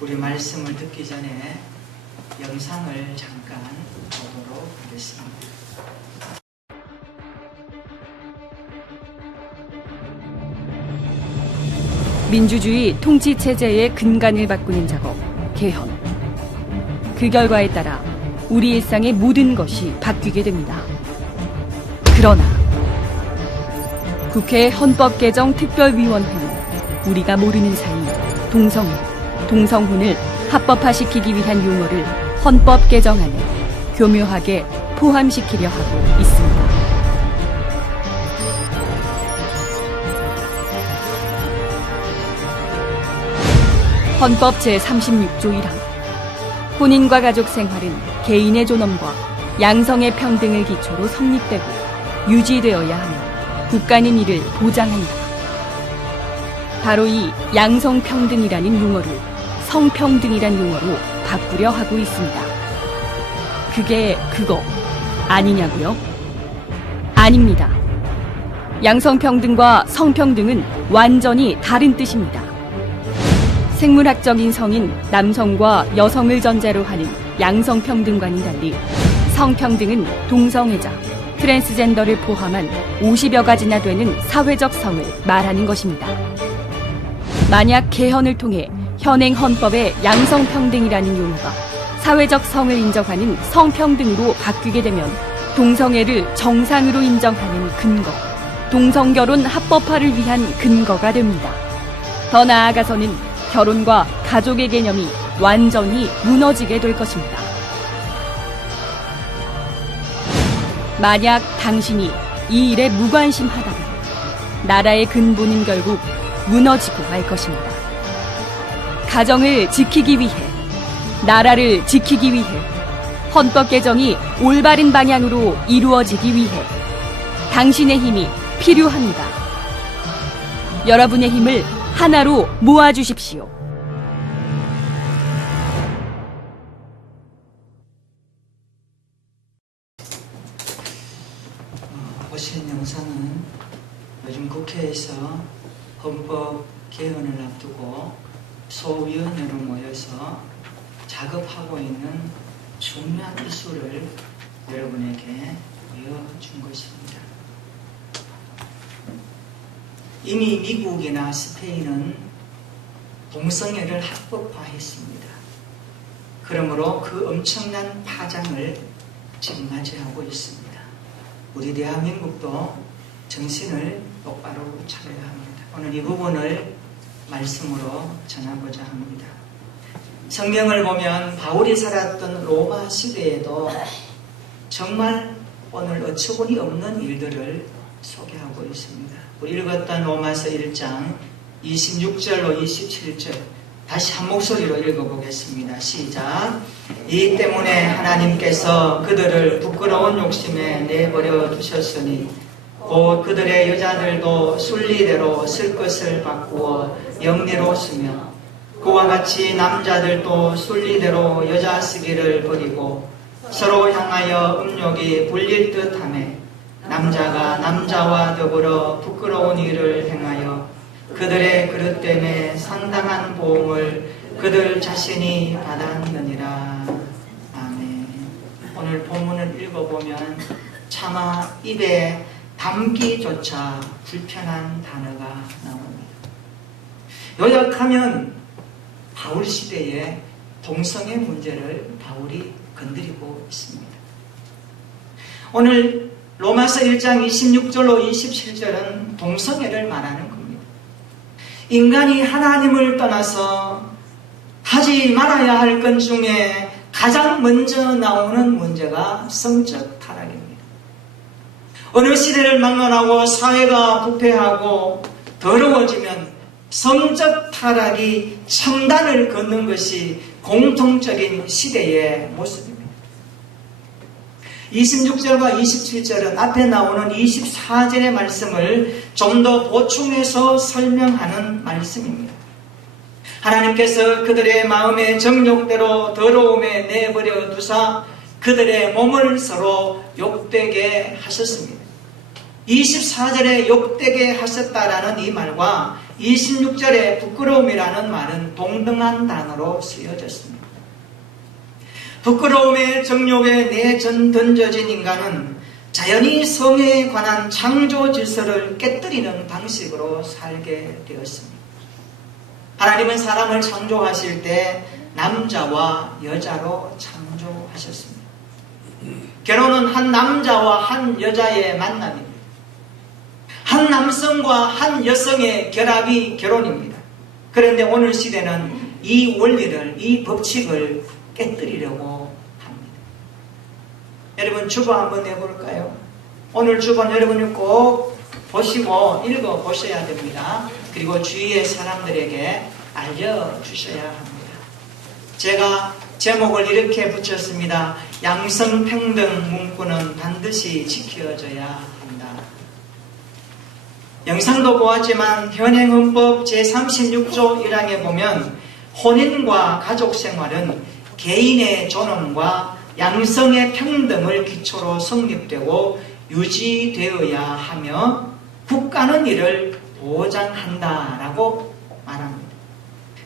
우리 말씀을 듣기 전에 영상을 잠깐 보도록 하겠습니다. 민주주의 통치체제의 근간을 바꾸는 작업, 개헌. 그 결과에 따라 우리 일상의 모든 것이 바뀌게 됩니다. 그러나 국회 헌법개정특별위원회는 우리가 모르는 사이 동성혼을 합법화시키기 위한 용어를 헌법 개정안에 교묘하게 포함시키려 하고 있습니다. 헌법 제36조 1항 혼인과 가족 생활은 개인의 존엄과 양성의 평등을 기초로 성립되고 유지되어야 하며 국가는 이를 보장한다. 바로 이 양성평등이라는 용어를 성평등이란 용어로 바꾸려 하고 있습니다. 그게 그거 아니냐고요? 아닙니다. 양성평등과 성평등은 완전히 다른 뜻입니다. 생물학적인 성인 남성과 여성을 전제로 하는 양성평등과는 달리 성평등은 동성애자, 트랜스젠더를 포함한 50여 가지나 되는 사회적 성을 말하는 것입니다. 만약 개헌을 통해 현행 헌법의 양성평등이라는 용어가 사회적 성을 인정하는 성평등으로 바뀌게 되면 동성애를 정상으로 인정하는 근거, 동성결혼 합법화를 위한 근거가 됩니다. 더 나아가서는 결혼과 가족의 개념이 완전히 무너지게 될 것입니다. 만약 당신이 이 일에 무관심하다면 나라의 근본은 결국 무너지고 말 것입니다. 가정을 지키기 위해, 나라를 지키기 위해, 헌법 개정이 올바른 방향으로 이루어지기 위해 당신의 힘이 필요합니다. 여러분의 힘을 하나로 모아주십시오. 보신 영상은 요즘 국회에서 헌법 개헌을 앞두고 소위원회로 모여서 작업하고 있는 중요한 이슈를 여러분에게 보여준 것입니다. 이미 미국이나 스페인은 동성애를 합법화했습니다. 그러므로 그 엄청난 파장을 지금 맞이하고 있습니다. 우리 대한민국도 정신을 똑바로 차려야 합니다. 오늘 이 부분을 말씀으로 전하고자 합니다. 성경을 보면 바울이 살았던 로마 시대에도 정말 오늘 어처구니 없는 일들을 소개하고 있습니다. 우리 읽었던 로마서 1장 26절로 27절 다시 한 목소리로 읽어보겠습니다. 시작. 이 때문에 하나님께서 그들을 부끄러운 욕심에 내버려 두셨으니 곧 그들의 여자들도 순리대로 쓸 것을 바꾸어 영리로 쓰며 그와 같이 남자들도 순리대로 여자 쓰기를 버리고 서로 향하여 음욕이 불릴 듯하며 남자가 남자와 더불어 부끄러운 일을 행하여 그들의 그릇 때문에 상당한 보응을 그들 자신이 받았느니라. 아멘. 오늘 본문을 읽어보면 차마 입에 담기조차 불편한 단어가 나옵니다. 요약하면 바울 시대의 동성애 문제를 바울이 건드리고 있습니다. 오늘 로마서 1장 26절로 27절은 동성애를 말하는 겁니다. 인간이 하나님을 떠나서 하지 말아야 할 것 중에 가장 먼저 나오는 문제가 성적 타락입니다. 어느 시대를 막론하고 사회가 부패하고 더러워지면 성적 타락이 첨단을 걷는 것이 공통적인 시대의 모습입니다. 26절과 27절은 앞에 나오는 24절의 말씀을 좀 더 보충해서 설명하는 말씀입니다. 하나님께서 그들의 마음의 정욕대로 더러움에 내버려 두사 그들의 몸을 서로 욕되게 하셨습니다. 24절에 욕되게 하셨다라는 이 말과 26절에 부끄러움이라는 말은 동등한 단어로 쓰여졌습니다. 부끄러움의 정욕에 던져진 인간은 자연히 성에 관한 창조 질서를 깨뜨리는 방식으로 살게 되었습니다. 하나님은 사람을 창조하실 때 남자와 여자로 창조하셨습니다. 결혼은 한 남자와 한 여자의 만남입니다. 한 남성과 한 여성의 결합이 결혼입니다. 그런데 오늘 시대는 이 원리를, 이 법칙을 깨뜨리려고 합니다. 여러분 주보 한번 해볼까요? 오늘 주보는 여러분이 꼭 보시고 읽어보셔야 됩니다. 그리고 주위의 사람들에게 알려주셔야 합니다. 제가 제목을 이렇게 붙였습니다. 양성평등 문구는 반드시 지켜져야 한다. 영상도 보았지만 현행헌법 제36조 1항에 보면 혼인과 가족생활은 개인의 존엄과 양성의 평등을 기초로 성립되고 유지되어야 하며 국가는 이를 보장한다라고 말합니다.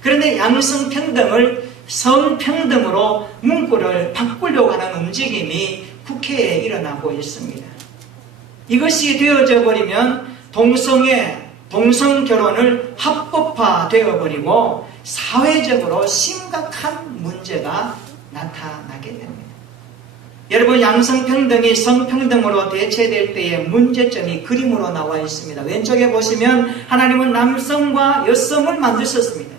그런데 양성평등을 성평등으로 문구를 바꾸려고 하는 움직임이 국회에 일어나고 있습니다. 이것이 되어져 버리면 동성 결혼을 합법화 되어버리고 사회적으로 심각한 문제가 나타나게 됩니다. 여러분, 양성평등이 성평등으로 대체될 때의 문제점이 그림으로 나와 있습니다. 왼쪽에 보시면 하나님은 남성과 여성을 만드셨습니다.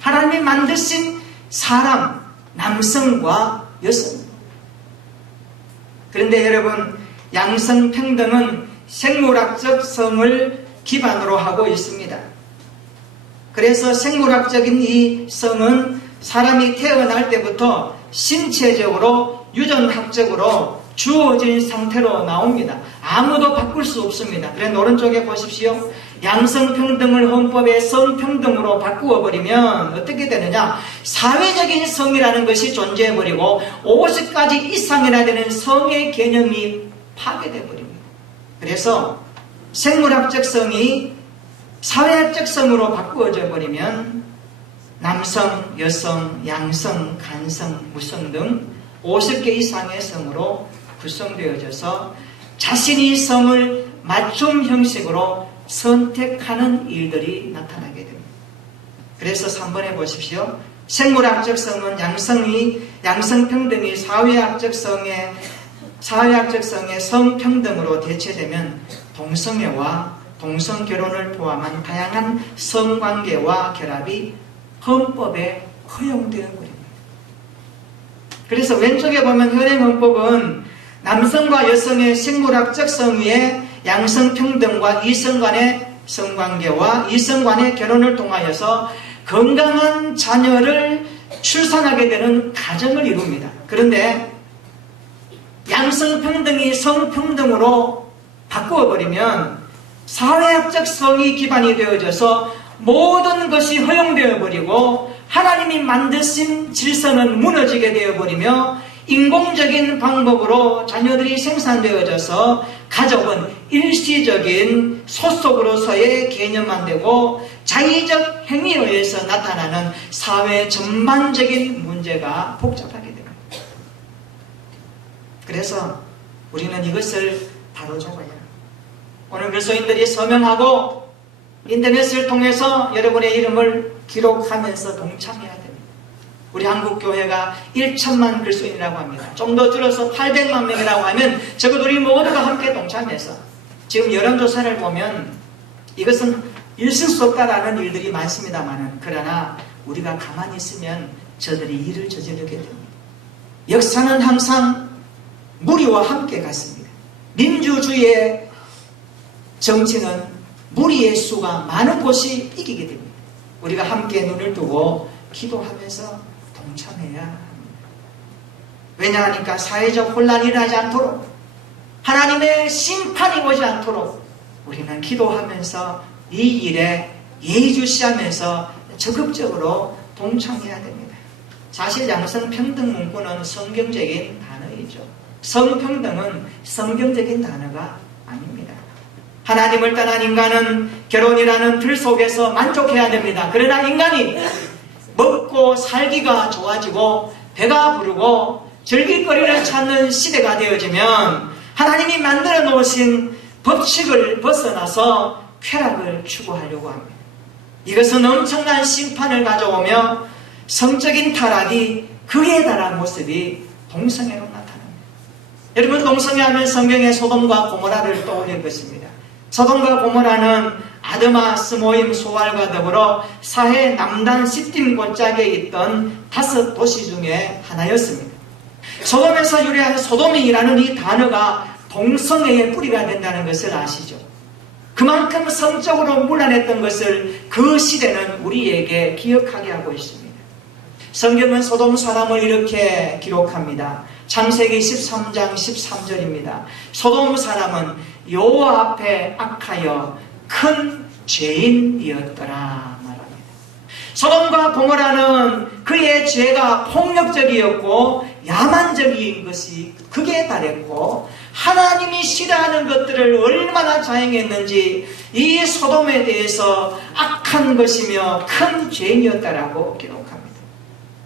하나님이 만드신 사람, 남성과 여성. 그런데 여러분, 양성평등은 생물학적 성을 기반으로 하고 있습니다. 그래서 생물학적인 이 성은 사람이 태어날 때부터 신체적으로, 유전학적으로 주어진 상태로 나옵니다. 아무도 바꿀 수 없습니다. 그런데 오른쪽에 보십시오. 양성평등을 헌법의 성평등으로 바꾸어버리면 어떻게 되느냐? 사회적인 성이라는 것이 존재해버리고 50가지 이상이나 되는 성의 개념이 파괴되어버립니다. 그래서 생물학적 성이 사회학적 성으로 바꾸어져 버리면 남성, 여성, 양성, 간성, 무성 등 50개 이상의 성으로 구성되어져서 자신이 성을 맞춤 형식으로 선택하는 일들이 나타나게 됩니다. 그래서 3번에 보십시오. 생물학적 성은 양성평등이 사회학적 성의 성평등으로 대체되면 동성애와 동성결혼을 포함한 다양한 성관계와 결합이 헌법에 허용되는 것입니다. 그래서 왼쪽에 보면 현행헌법은 남성과 여성의 생물학적 성위의 양성평등과 이성 간의 성관계와 이성 간의 결혼을 통하여서 건강한 자녀를 출산하게 되는 가정을 이룹니다. 그런데 양성평등이 성평등으로 바꾸어버리면 사회학적 성이 기반이 되어져서 모든 것이 허용되어 버리고 하나님이 만드신 질서는 무너지게 되어버리며 인공적인 방법으로 자녀들이 생산되어져서 가족은 일시적인 소속으로서의 개념만 되고 자의적 행위에 의해서 나타나는 사회 전반적인 문제가 복잡하게 됩니다. 그래서 우리는 이것을 다뤄줘야 해요. 오늘 그리스도인들이 서명하고 인터넷을 통해서 여러분의 이름을 기록하면서 동참해야 됩니다. 우리 한국교회가 1천만 그리스도인이라고 합니다. 좀 더 줄여서 800만 명이라고 하면 적어도 우리 모두가 함께 동참해서 지금 여론조사를 보면 이것은 있을 수 없다라는 일들이 많습니다만 그러나 우리가 가만히 있으면 저들이 일을 저지르게 됩니다. 역사는 항상 무리와 함께 갔습니다. 민주주의의 정치는 무리의 수가 많은 곳이 이기게 됩니다. 우리가 함께 눈을 뜨고 기도하면서 동참해야 합니다. 왜냐하니까 사회적 혼란이 일어나지 않도록 하나님의 심판이 오지 않도록 우리는 기도하면서 이 일에 예의주시하면서 적극적으로 동참해야 됩니다. 사실 양성평등 문구는 성경적인 단어이죠. 성평등은 성경적인 단어가 아닙니다. 하나님을 떠난 인간은 결혼이라는 틀 속에서 만족해야 됩니다. 그러나 인간이 먹고 살기가 좋아지고 배가 부르고 즐길거리를 찾는 시대가 되어지면 하나님이 만들어 놓으신 법칙을 벗어나서 쾌락을 추구하려고 합니다. 이것은 엄청난 심판을 가져오며 성적인 타락이 극에 달한 모습이 동성애로 나타납니다. 여러분, 동성애하면 성경의 소돔과 고모라를 떠올릴 것입니다. 소돔과 고모라는 아드마, 스모임, 소알과 더불어 사해 남단 시딤 골짜기에 있던 5도시 중에 하나였습니다. 소돔에서 유래한 소돔이라는 이 단어가 동성애의 뿌리가 된다는 것을 아시죠? 그만큼 성적으로 문란했던 것을 그 시대는 우리에게 기억하게 하고 있습니다. 성경은 소돔 사람을 이렇게 기록합니다. 창세기 13장 13절입니다. 소돔 사람은 여호와 앞에 악하여 큰 죄인이었더라 말합니다. 소돔과 고모라는 그의 죄가 폭력적이었고 야만적인 것이 극에 달했고 하나님이 싫어하는 것들을 얼마나 자행했는지 이 소돔에 대해서 악한 것이며 큰 죄인이었다라고 기록합니다.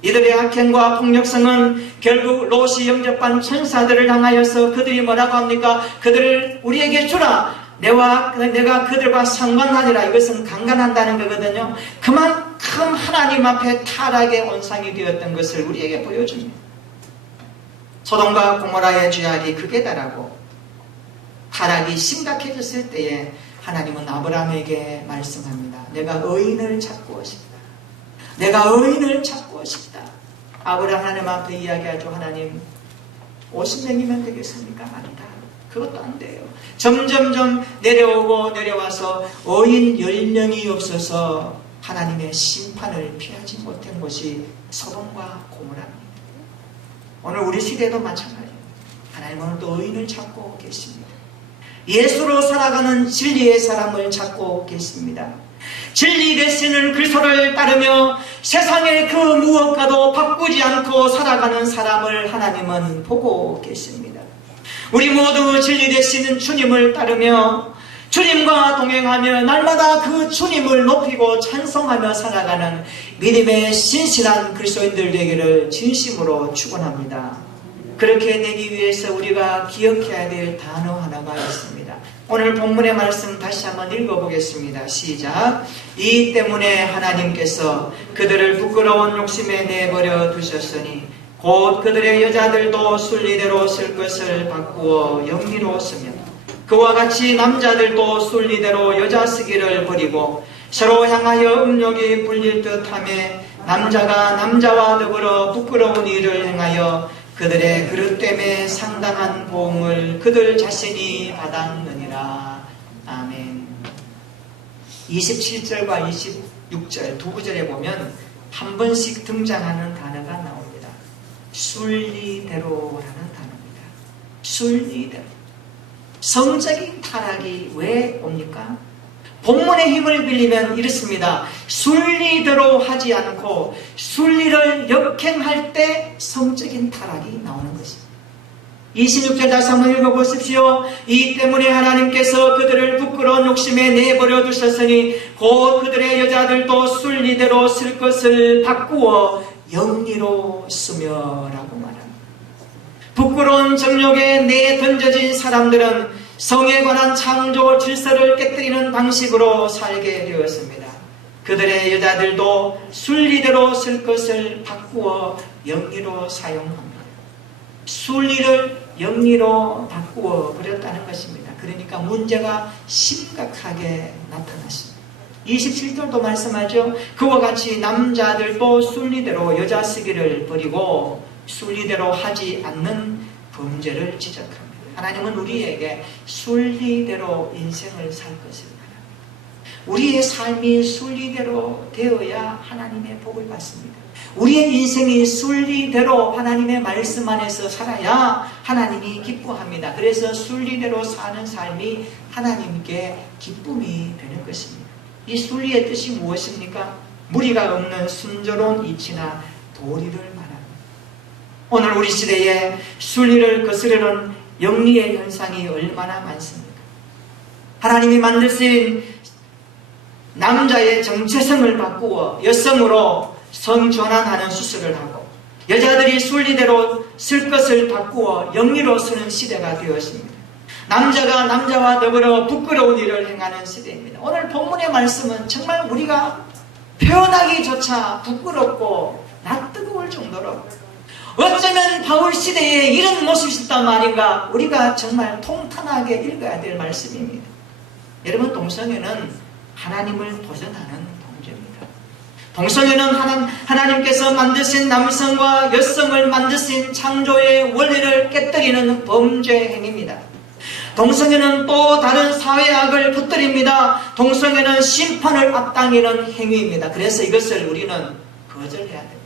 이들의 악행과 폭력성은 결국 롯이 영접한 천사들을 향하여서 그들이 뭐라고 합니까? 그들을 우리에게 주라. 내가 그들과 상관하니라. 이것은 강간한다는 거거든요. 그만큼 하나님 앞에 타락의 온상이 되었던 것을 우리에게 보여줍니다. 소돔과 고모라의 죄악이 극에 달하고 타락이 심각해졌을 때에 하나님은 아브라함에게 말씀합니다. 내가 의인을 찾고 싶다. 내가 의인을 찾고 싶다. 아브라함 하나님 앞에 이야기하죠. 하나님 50명이면 되겠습니까? 아니다. 그것도 안 돼요. 점점점 내려오고 내려와서 의인 10명이 없어서 하나님의 심판을 피하지 못한 것이 소돔과 고모라입니다. 오늘 우리 시대도 마찬가지입니다. 하나님은 오늘도 의인을 찾고 계십니다. 예수로 살아가는 진리의 사람을 찾고 계십니다. 진리 되시는 그리스도를 따르며 세상의 그 무엇과도 바꾸지 않고 살아가는 사람을 하나님은 보고 계십니다. 우리 모두 진리 되시는 주님을 따르며 주님과 동행하며 날마다 그 주님을 높이고 찬송하며 살아가는 믿음의 신실한 그리스도인들 되기를 진심으로 축원합니다. 그렇게 되기 위해서 우리가 기억해야 될 단어 하나가 있습니다. 오늘 본문의 말씀 다시 한번 읽어보겠습니다. 시작. 이 때문에 하나님께서 그들을 부끄러운 욕심에 내버려 두셨으니 곧 그들의 여자들도 순리대로 쓸 것을 바꾸어 영리로 쓰며 그와 같이 남자들도 순리대로 여자 쓰기를 버리고 서로 향하여 음욕이 불릴 듯하며 남자가 남자와 더불어 부끄러운 일을 행하여 그들의 그릇 때문에 상당한 보응을 그들 자신이 받았느니라. 아멘. 27절과 26절 두 구절에 보면 한 번씩 등장하는 단어가 나옵니다. 순리대로라는 단어입니다. 순리대로. 성적인 타락이 왜 옵니까? 본문의 힘을 빌리면 이렇습니다. 순리대로 하지 않고 순리를 역행할 때 성적인 타락이 나오는 것입니다. 26절 다시 한번 읽어보십시오. 이 때문에 하나님께서 그들을 부끄러운 욕심에 내버려 두셨으니 곧 그들의 여자들도 순리대로 쓸 것을 바꾸어 영리로 쓰며라고 말합니다. 부끄러운 정욕에 내던져진 사람들은 성에 관한 창조 질서를 깨뜨리는 방식으로 살게 되었습니다. 그들의 여자들도 순리대로 쓸 것을 바꾸어 영리로 사용합니다. 순리를 영리로 바꾸어 버렸다는 것입니다. 그러니까 문제가 심각하게 나타났습니다. 27절도 말씀하죠. 그와 같이 남자들도 순리대로 여자 쓰기를 버리고 순리대로 하지 않는 범죄를 지적합니다. 하나님은 우리에게 순리대로 인생을 살 것을 바랍니다. 우리의 삶이 순리대로 되어야 하나님의 복을 받습니다. 우리의 인생이 순리대로 하나님의 말씀 안에서 살아야 하나님이 기뻐합니다. 그래서 순리대로 사는 삶이 하나님께 기쁨이 되는 것입니다. 이 순리의 뜻이 무엇입니까? 무리가 없는 순조로운 이치나 도리를 말합니다. 오늘 우리 시대에 순리를 거스르는 영리의 현상이 얼마나 많습니까? 하나님이 만드신 남자의 정체성을 바꾸어 여성으로 성전환하는 수술을 하고, 여자들이 순리대로 쓸 것을 바꾸어 영리로 쓰는 시대가 되었습니다. 남자가 남자와 더불어 부끄러운 일을 행하는 시대입니다. 오늘 본문의 말씀은 정말 우리가 표현하기조차 부끄럽고 낯뜨거울 정도로, 어쩌면 바울 시대에 이런 모습이 있단 말인가, 우리가 정말 통탄하게 읽어야 될 말씀입니다. 여러분, 동성애는 하나님을 도전하는 범죄입니다. 동성애는 하나님께서 만드신 남성과 여성을 만드신 창조의 원리를 깨뜨리는 범죄 행위입니다. 동성애는 또 다른 사회악을 퍼뜨립니다. 동성애는 심판을 앞당기는 행위입니다. 그래서 이것을 우리는 거절해야 됩니다.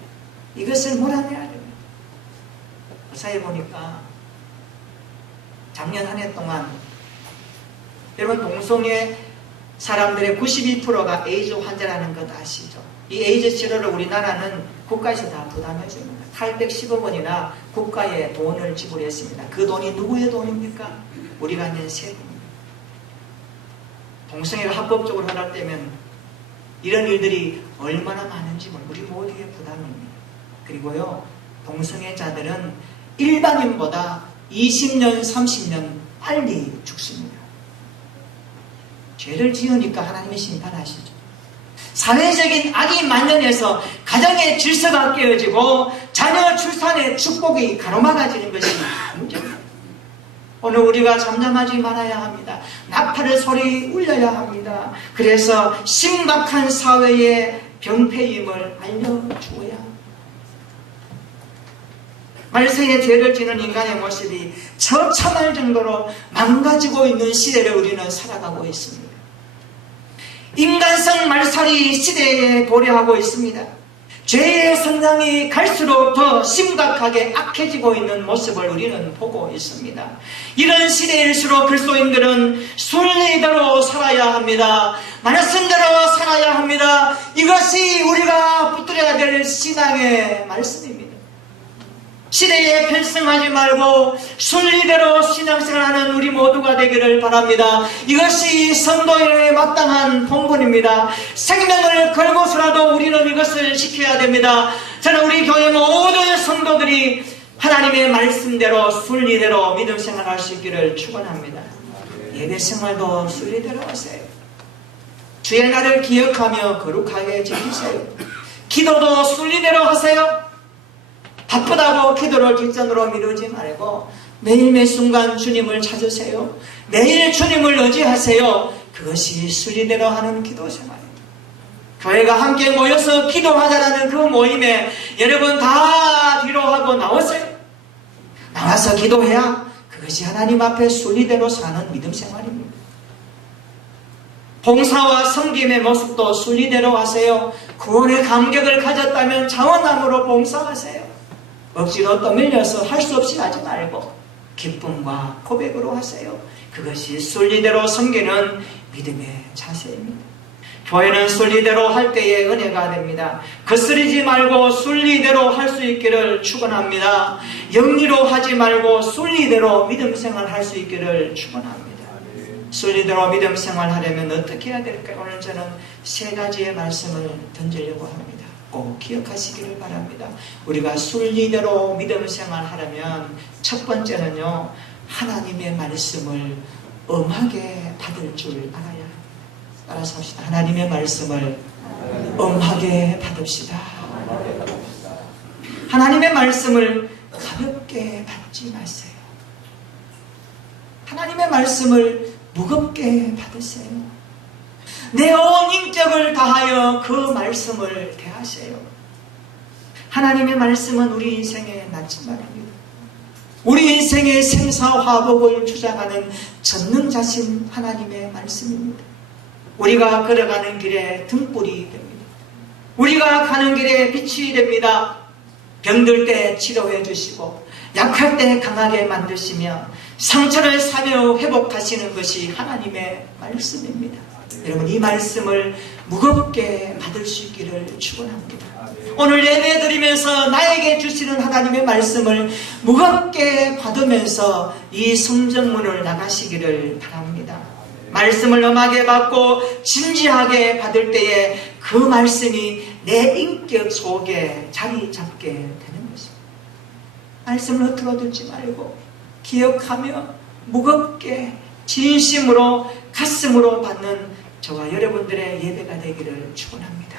이것을 몰아내야 됩니다. 의사에 보니까 작년 한 해 동안 여러분, 동성애 사람들의 92%가 에이즈 환자라는 것 아시죠? 이 에이즈 치료를 우리나라는 국가에서 다 부담해 줍니다. 810억 원이나 국가에 돈을 지불했습니다. 그 돈이 누구의 돈입니까? 우리가 낸 세금입니다. 동성애가 합법적으로 허락되면 이런 일들이 얼마나 많은지 우리 모두의 부담입니다. 그리고요, 동성애자들은 일반인보다 20년, 30년 빨리 죽습니다. 죄를 지으니까 하나님이 심판하시죠. 사회적인 악이 만연해서 가정의 질서가 깨어지고 자녀 출산의 축복이 가로막아지는 것이 문제입니다. 오늘 우리가 잠잠하지 말아야 합니다. 나팔의 소리 울려야 합니다. 그래서 심각한 사회의 병폐임을 알려주어야 합니다. 말세에 죄를 지는 인간의 모습이 처참할 정도로 망가지고 있는 시대를 우리는 살아가고 있습니다. 인간성 말살이 시대에 도래하고 있습니다. 죄의 성장이 갈수록 더 심각하게 악해지고 있는 모습을 우리는 보고 있습니다. 이런 시대일수록 그리스도인들은 순리대로 살아야 합니다. 말씀대로 살아야 합니다. 이것이 우리가 붙들어야 될 신앙의 말씀입니다. 시대에 편승하지 말고 순리대로 신앙생활하는 우리 모두가 되기를 바랍니다. 이것이 성도의 마땅한 본분입니다. 생명을 걸고서라도 우리는 이것을 지켜야 됩니다. 저는 우리 교회 모든 성도들이 하나님의 말씀대로 순리대로 믿음 생활할 수 있기를 축원합니다. 예배 생활도 순리대로 하세요. 주의 날을 기억하며 거룩하게 지키세요. 기도도 순리대로 하세요. 바쁘다고 기도를 뒷전으로 미루지 말고 매일 매 순간 주님을 찾으세요. 매일 주님을 의지하세요. 그것이 순리대로 하는 기도 생활입니다. 교회가 함께 모여서 기도하자라는 그 모임에 여러분 다 뒤로 하고 나오세요. 나와서 기도해야 그것이 하나님 앞에 순리대로 사는 믿음 생활입니다. 봉사와 섬김의 모습도 순리대로 하세요. 구원의 감격을 가졌다면 자원함으로 봉사하세요. 억지로 떠밀려서 할 수 없이 하지 말고 기쁨과 고백으로 하세요. 그것이 순리대로 섬기는 믿음의 자세입니다. 교회는 순리대로 할 때에 은혜가 됩니다. 거스르지 말고 순리대로 할 수 있기를 축원합니다. 영리로 하지 말고 순리대로 믿음 생활할 수 있기를 축원합니다. 순리대로 믿음 생활하려면 어떻게 해야 될까요? 오늘 저는 세 가지의 말씀을 던지려고 합니다. 꼭 기억하시기를 바랍니다. 우리가 순리대로 믿음 생활하려면 첫 번째는요, 하나님의 말씀을 엄하게 받을 줄 알아야 합니다. 따라서 합시다. 하나님의 말씀을 엄하게 받읍시다. 하나님의 말씀을 가볍게 받지 마세요. 하나님의 말씀을 무겁게 받으세요. 내 온 인격을 다하여 그 말씀을 대하세요. 하나님의 말씀은 우리 인생의 나침반입니다. 우리 인생의 생사화복을 주장하는 전능자신 하나님의 말씀입니다. 우리가 걸어가는 길에 등불이 됩니다. 우리가 가는 길에 빛이 됩니다. 병들 때 치료해 주시고 약할 때 강하게 만드시며 상처를 사며 회복하시는 것이 하나님의 말씀입니다. 여러분, 이 말씀을 무겁게 받을 수 있기를 축원합니다. 오늘 예배 드리면서 나에게 주시는 하나님의 말씀을 무겁게 받으면서 이 성전문을 나가시기를 바랍니다. 말씀을 엄하게 받고 진지하게 받을 때에 그 말씀이 내 인격 속에 자리 잡게 되는 것입니다. 말씀을 흐트러 두지 말고 기억하며 무겁게 진심으로 가슴으로 받는 저와 여러분들의 예배가 되기를 축원합니다.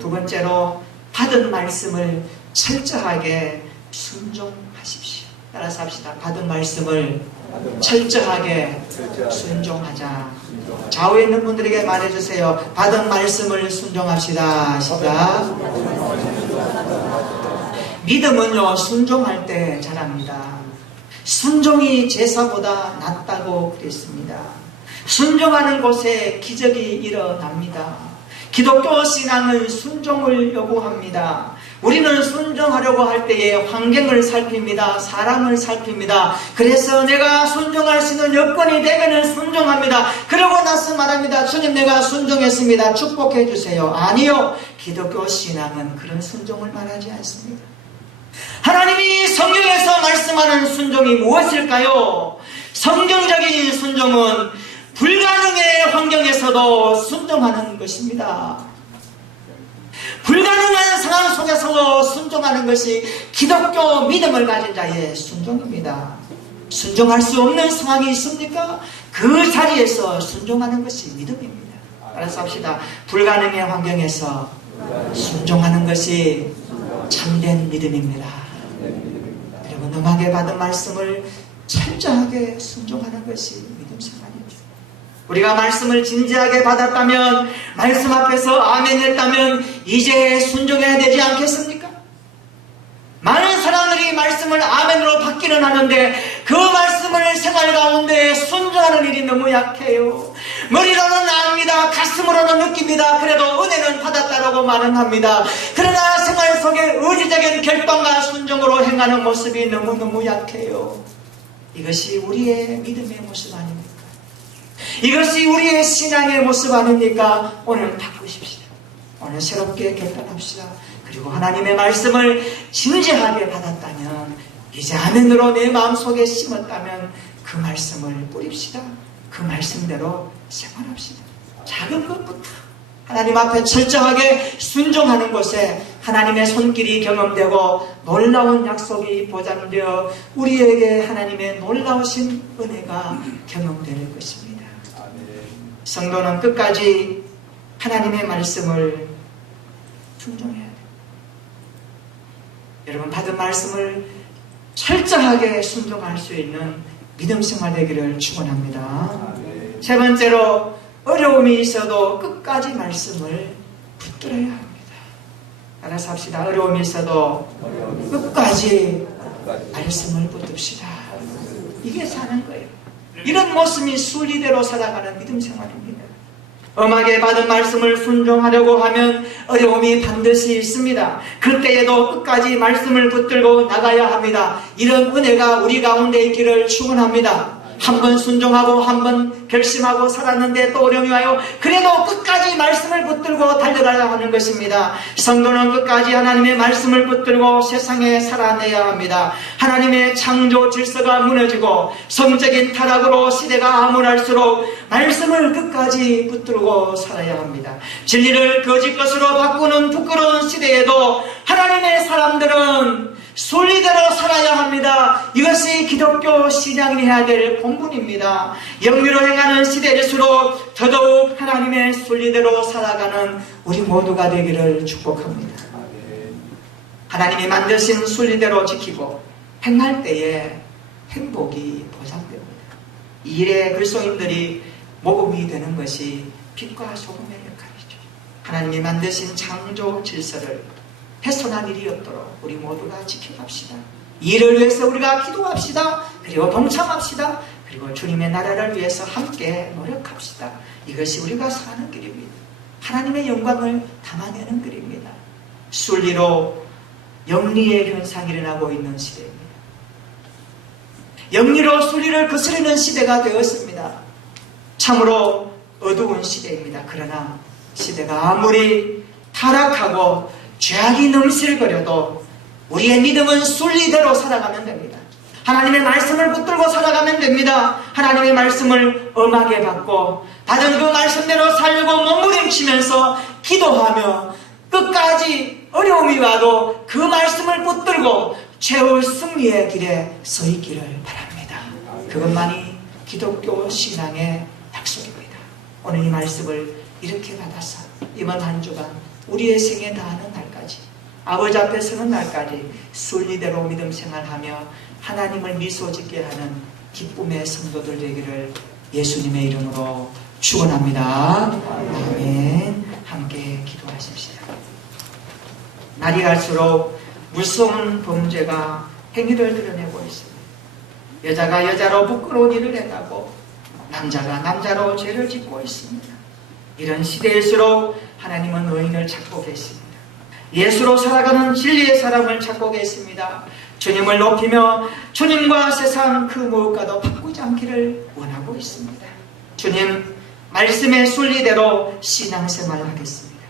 두 번째로 받은 말씀을 철저하게 순종하십시오. 따라서 합시다. 받은 말씀을 철저하게 순종하자. 좌우에 있는 분들에게 말해주세요. 받은 말씀을 순종합시다. 시작. 믿음은요, 순종할 때 자랍니다. 순종이 제사보다 낫다고 그랬습니다. 순종하는 곳에 기적이 일어납니다. 기독교 신앙은 순종을 요구합니다. 우리는 순종하려고 할 때에 환경을 살핍니다. 사람을 살핍니다. 그래서 내가 순종할 수 있는 여건이 되면은 순종합니다. 그러고 나서 말합니다. 주님, 내가 순종했습니다. 축복해 주세요. 아니요. 기독교 신앙은 그런 순종을 말하지 않습니다. 하나님이 성경에서 말씀하는 순종이 무엇일까요? 성경적인 순종은 불가능의 환경에서도 순종하는 것입니다. 불가능한 상황 속에서도 순종하는 것이 기독교 믿음을 가진 자의 순종입니다. 순종할 수 없는 상황이 있습니까? 그 자리에서 순종하는 것이 믿음입니다. 따라서 합시다. 불가능의 환경에서 순종하는 것이 참된 믿음입니다. 여러분, 음하게 받은 말씀을 철저하게 순종하는 것이 믿음 생활입니다. 우리가 말씀을 진지하게 받았다면, 말씀 앞에서 아멘 했다면 이제 순종해야 되지 않겠습니까? 많은 사람들이 말씀을 아멘으로 받기는 하는데 그 말씀을 생활 가운데 순종하는 일이 너무 약해요. 머리로는 압니다. 가슴으로는 느낍니다. 그래도 은혜는 받았다라고 말은 합니다. 그러나 생활 속에 의지적인 결단과 순종으로 행하는 모습이 너무너무 약해요. 이것이 우리의 믿음의 모습 아닙니까? 이것이 우리의 신앙의 모습 아닙니까? 오늘 바꾸십시다. 오늘 새롭게 결단합시다. 그리고 하나님의 말씀을 진지하게 받았다면, 이제 아멘으로 내 마음속에 심었다면 그 말씀을 뿌립시다. 그 말씀대로 생활합시다. 작은 것부터 하나님 앞에 철저하게 순종하는 곳에 하나님의 손길이 경험되고 놀라운 약속이 보장되어 우리에게 하나님의 놀라우신 은혜가 경험될 것입니다. 성도는 끝까지 하나님의 말씀을 순종해야 돼요. 여러분, 받은 말씀을 철저하게 순종할 수 있는 믿음 생활 되기를 축원합니다. 세 번째로, 어려움이 있어도 끝까지 말씀을 붙들어야 합니다. 따라서 합시다. 어려움이 있어도 끝까지 말씀을 붙듭시다. 이게 사는 거예요. 이런 모습이 순리대로 살아가는 믿음 생활입니다. 엄하게 받은 말씀을 순종하려고 하면 어려움이 반드시 있습니다. 그때에도 끝까지 말씀을 붙들고 나가야 합니다. 이런 은혜가 우리 가운데 있기를 축원합니다. 한 번 순종하고 한 번 결심하고 살았는데 또 어려움이 와요. 그래도 끝까지 말씀을 붙들고 달려가야 하는 것입니다. 성도는 끝까지 하나님의 말씀을 붙들고 세상에 살아내야 합니다. 하나님의 창조 질서가 무너지고 성적인 타락으로 시대가 암울할수록 말씀을 끝까지 붙들고 살아야 합니다. 진리를 거짓 것으로 바꾸는 부끄러운 시대에도 하나님의 사람들은 순리대로 살아야 합니다. 이것이 기독교 신앙이어야 될 본분입니다. 영리로 행하는 시대일수록 더더욱 하나님의 순리대로 살아가는 우리 모두가 되기를 축복합니다. 하나님이 만드신 순리대로 지키고 행할 때에 행복이 보장됩니다. 이 일에 글송인들이 모범이 되는 것이 빛과 소금의 역할이죠. 하나님이 만드신 창조 질서를 훼손한 일이 없도록 우리 모두가 지켜갑시다. 이 일을 위해서 우리가 기도합시다. 그리고 동참합시다. 그리고 주님의 나라를 위해서 함께 노력합시다. 이것이 우리가 사는 길입니다. 하나님의 영광을 담아내는 길입니다. 순리로 영리의 현상이 일어나고 있는 시대입니다. 영리로 순리를 거스르는 시대가 되었습니다. 참으로 어두운 시대입니다. 그러나 시대가 아무리 타락하고 죄악이 넘실거려도 우리의 믿음은 순리대로 살아가면 됩니다. 하나님의 말씀을 붙들고 살아가면 됩니다. 하나님의 말씀을 엄하게 받고 받은 그 말씀대로 살고 몸부림치면서 기도하며 끝까지 어려움이 와도 그 말씀을 붙들고 최후 승리의 길에 서 있기를 바랍니다. 그것만이 기독교 신앙의 약속입니다. 오늘 이 말씀을 이렇게 받아서 이번 한 주간 우리의 생에 다하는 날까지 아버지 앞에 서는 날까지 순리대로 믿음 생활하며 하나님을 미소 짓게 하는 기쁨의 성도들 되기를 예수님의 이름으로 축원합니다. 아멘. 함께 기도하십시오. 날이 갈수록 무서운 범죄가 행위를 드러내고 있습니다. 여자가 여자로 부끄러운 일을 행하고 남자가 남자로 죄를 짓고 있습니다. 이런 시대일수록 하나님은 의인을 찾고 계십니다. 예수로 살아가는 진리의 사람을 찾고 계십니다. 주님을 높이며 주님과 세상 그 무엇과도 바꾸지 않기를 원하고 있습니다. 주님 말씀의 순리대로 신앙생활 하겠습니다.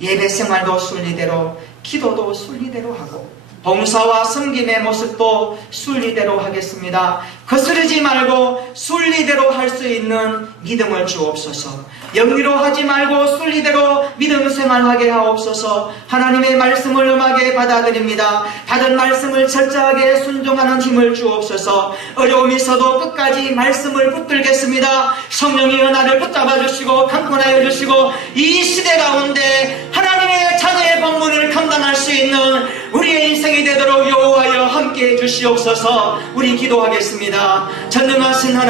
예배생활도 순리대로, 기도도 순리대로 하고 봉사와 섬김의 모습도 순리대로 하겠습니다. 거스르지 말고 순리대로 할 수 있는 믿음을 주옵소서. 영리로 하지 말고 순리대로 믿음 생활하게 하옵소서. 하나님의 말씀을 음하게 받아들입니다. 받은 말씀을 철저하게 순종하는 힘을 주옵소서. 어려움이 있어도 끝까지 말씀을 붙들겠습니다. 성령이 나를 붙잡아 주시고 강권하여 주시고 이 시대 가운데 하나님의 자녀의 본분을 감당할 수 있는 우리의 인생이 되도록 여호와여 함께해 주시옵소서. 우리 기도하겠습니다. 전능하신 하나님,